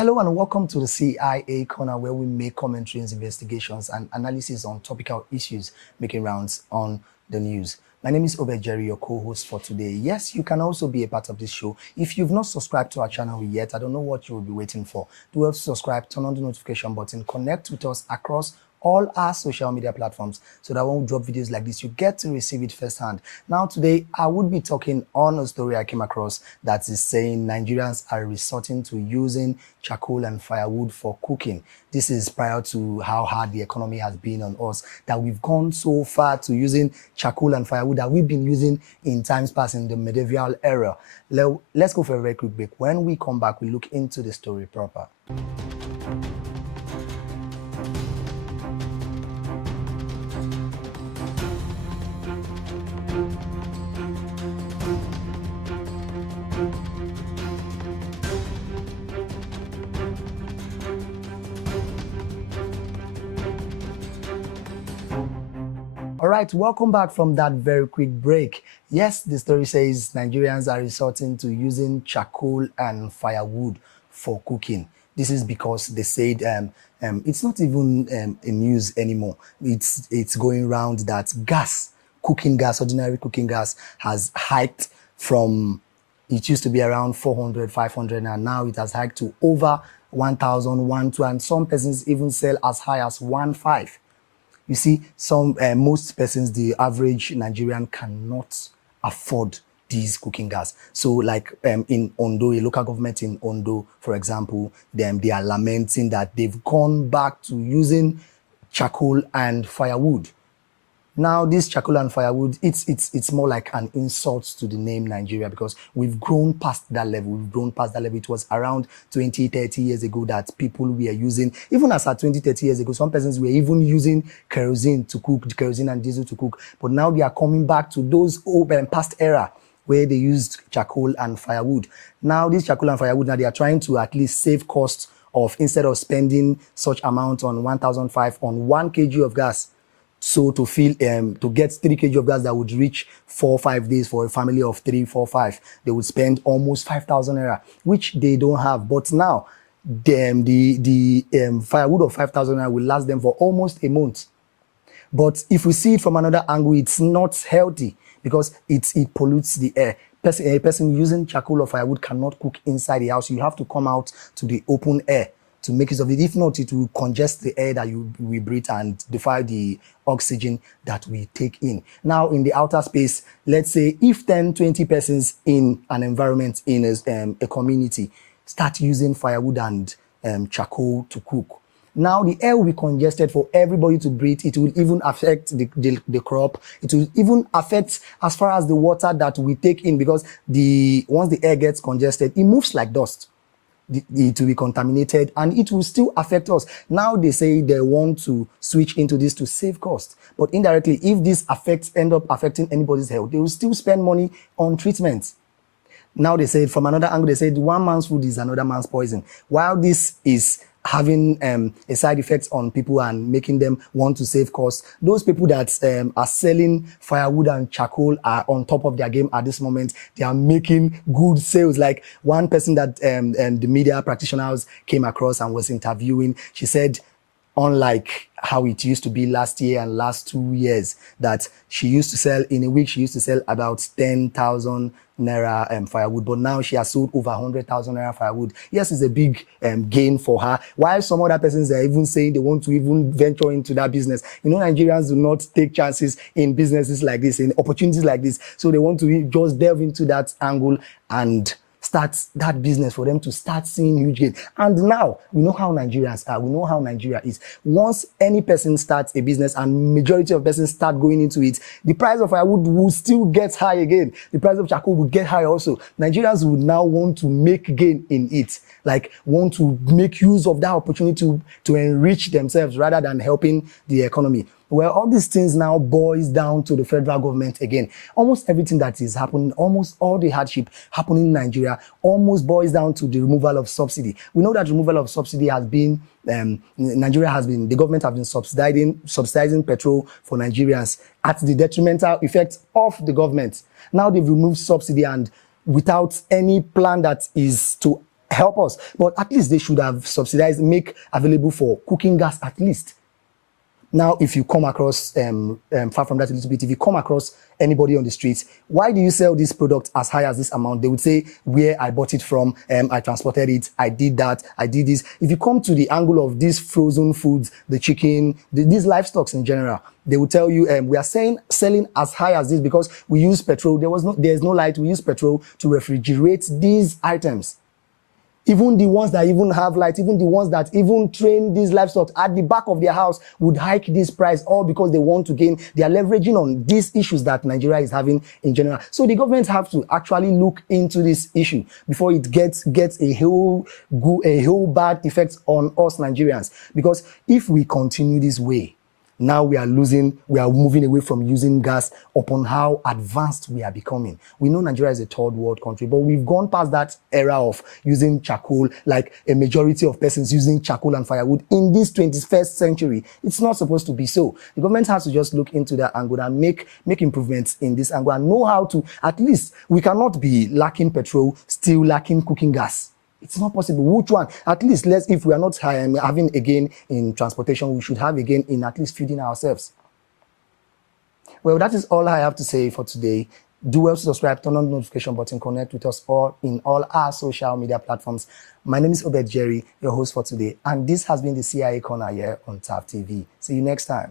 Hello and welcome to the CIA Corner, where we make commentaries, investigations, and analysis on topical issues making rounds on the news. My name is Obed Jerry, your co-host for today. Yes, you can also be a part of this show. If you've not subscribed to our channel yet, I don't know what you will be waiting for. Do have to subscribe, turn on the notification button, connect with us across all our social media platforms so that when we drop videos like this, you get to receive it firsthand. Now, today, I would be talking on a story I came across that is saying Nigerians are resorting to using charcoal and firewood for cooking. This is prior to how hard the economy has been on us, that we've gone so far to using charcoal and firewood that we've been using in times past in the medieval era. Let's go for a very quick break. When we come back, we look into the story proper. All right, welcome back from that very quick break. Yes, the story says Nigerians are resorting to using charcoal and firewood for cooking. This is because they said it's not even in use anymore. It's going around that cooking gas, ordinary cooking gas has hiked from, it used to be around 400, 500, and now it has hiked to over 1,000, 1,200, and some persons even sell as high as 1,500. You see, most persons, the average Nigerian cannot afford these cooking gas. So like in Ondo, a local government in Ondo, for example, they are lamenting that they've gone back to using charcoal and firewood. Now, this charcoal and firewood, it's more like an insult to the name Nigeria, because we've grown past that level. We've grown past that level. It was around 20, 30 years ago that people were using, even as at 20, 30 years ago, some persons were even using kerosene to cook, kerosene and diesel to cook. But now they are coming back to those old past era where they used charcoal and firewood. Now, this charcoal and firewood, now they are trying to at least save costs of, instead of spending such amount on 1,500 on 1 kg of gas. So to get 3 kg of gas that would reach 4 or 5 days for a family of 3, 4, 5, they would spend almost 5,000 naira, which they don't have. But now, the firewood of 5,000 naira will last them for almost a month. But if we see it from another angle, it's not healthy because it pollutes the air. A person using charcoal or firewood cannot cook inside the house. You have to come out to the open air to make use of it. If not, it will congest the air that we breathe and defile the oxygen that we take in. Now, in the outer space, let's say if 10, 20 persons in an environment, in a community, start using firewood and charcoal to cook, now the air will be congested for everybody to breathe. It will even affect the crop. It will even affect as far as the water that we take in, because once the air gets congested, it moves like dust. It will be contaminated and it will still affect us. Now they say they want to switch into this to save cost, but indirectly, if this end up affecting anybody's health, they will still spend money on treatment. Now they said, from another angle, they said one man's food is another man's poison. While this is having a side effect on people and making them want to save costs, those people that are selling firewood and charcoal are on top of their game at this moment. They are making good sales. Like one person that the media practitioners came across and was interviewing, she said, unlike how it used to be last year and last 2 years, that she used to sell in a week, she used to sell about 10,000 naira firewood, but now she has sold over 100,000 naira firewood. Yes, it's a big gain for her. While some other persons are even saying they want to even venture into that business. You know, Nigerians do not take chances in businesses like this, in opportunities like this. So they want to just delve into that angle and start that business for them to start seeing huge gain. And now we know how Nigerians are. We know how Nigeria is. Once any person starts a business and majority of persons start going into it, the price of firewood will still get high again. The price of charcoal will get high also. Nigerians would now want to make gain in it, like want to make use of that opportunity to enrich themselves rather than helping the economy. Well, all these things now boils down to the federal government again. Almost everything that is happening, almost all the hardship happening in Nigeria almost boils down to the removal of subsidy. We know that removal of subsidy has been, the government has been subsidizing petrol for Nigerians at the detrimental effect of the government. Now they've removed subsidy, and without any plan that is to help us. But at least they should have subsidized, make available for cooking gas at least. Now, if you come across, far from that a little bit, if you come across anybody on the streets, why do you sell this product as high as this amount? They would say, where I bought it from, I transported it, I did that, I did this. If you come to the angle of these frozen foods, the chicken, these livestock in general, they will tell you, we are selling as high as this because we use petrol. There's no light. We use petrol to refrigerate these items. Even the ones that even have light, even the ones that even train these livestock at the back of their house would hike this price, all because they want to gain. They are leveraging on these issues that Nigeria is having in general. So the government have to actually look into this issue before it gets a whole bad effect on us Nigerians. Because if we continue this way, now we are moving away from using gas upon how advanced we are becoming. We know Nigeria is a third world country, but we've gone past that era of using charcoal, like a majority of persons using charcoal and firewood in this 21st century. It's not supposed to be so. The government has to just look into that angle and make improvements in this angle and know how to, at least, we cannot be lacking petrol, still lacking cooking gas. It's not possible. Which one? At least, if we are not having again in transportation, we should have again in at least feeding ourselves. Well, that is all I have to say for today. Do well to subscribe, turn on the notification button, connect with us all in all our social media platforms. My name is Obed Jerry, your host for today, and this has been the CIA Corner here on TAF TV. See you next time.